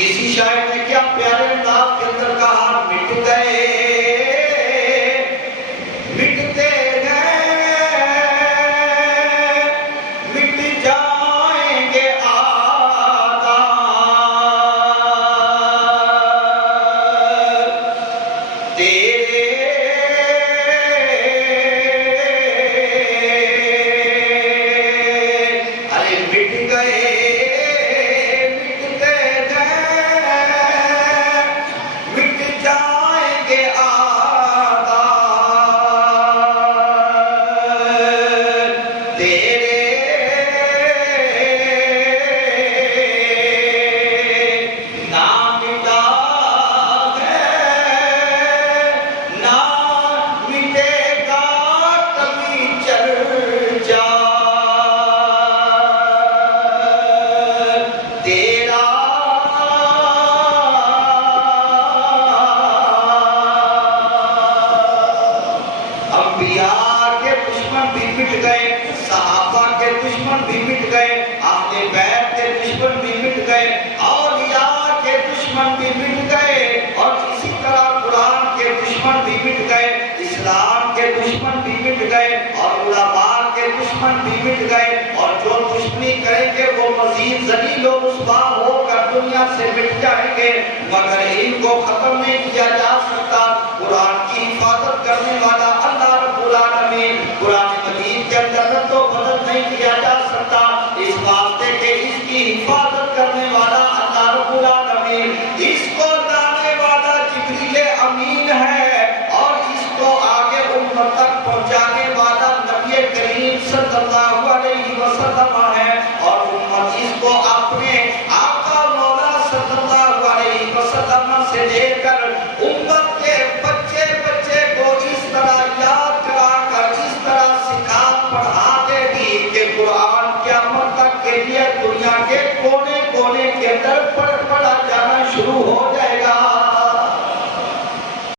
کسی شاعر نے کیا پیارے انداز کے اندر کہا، مٹ گئے مٹتے گئے مٹ جائیں گے آداب، تیرے ارے مٹ گئے صحابہ کے دشمن بھی مٹ گئے، اہل بیت کے دشمن بھی مٹ گئے، اولیاء کے دشمن بھی مٹ گئے، اور اسی طرح قرآن کے دشمن بھی مٹ گئے، اسلام کے دشمن بھی مٹ گئے، اور علماء کے دشمن بھی مٹ گئے، اور جو دشمنی کریں گے وہ مزید ذلیل و رسوا ہو کر دنیا سے مٹ جائیں گے، مگر ان کو ختم نہیں کیا جا سکتا۔ قرآن کی حفاظت کرنے والا اللہ رب العالمین قرآن مجید کے اندر رد و بدل نہیں کیا جا سکتا، اس واسطے کہ اس کی حفاظت کرنے والا اللہ رب العالمین، اس کو لانے والا جبریل امین ہے، اور اس کو آگے امت تک پہنچانے والا نبی کریم صلی اللہ علیہ وسلم ہے، اور امت اس کو اپنے آقا مولا صلی اللہ علیہ وسلم سے لے کر امت کے بچے بچے کو اس طرح یاد کرا کر اس طرح سکھا پڑھا دے گی کہ قرآن قیامت تک کے لیے دنیا کے کونے کونے کے اندر پڑھا جانا شروع ہو جائے۔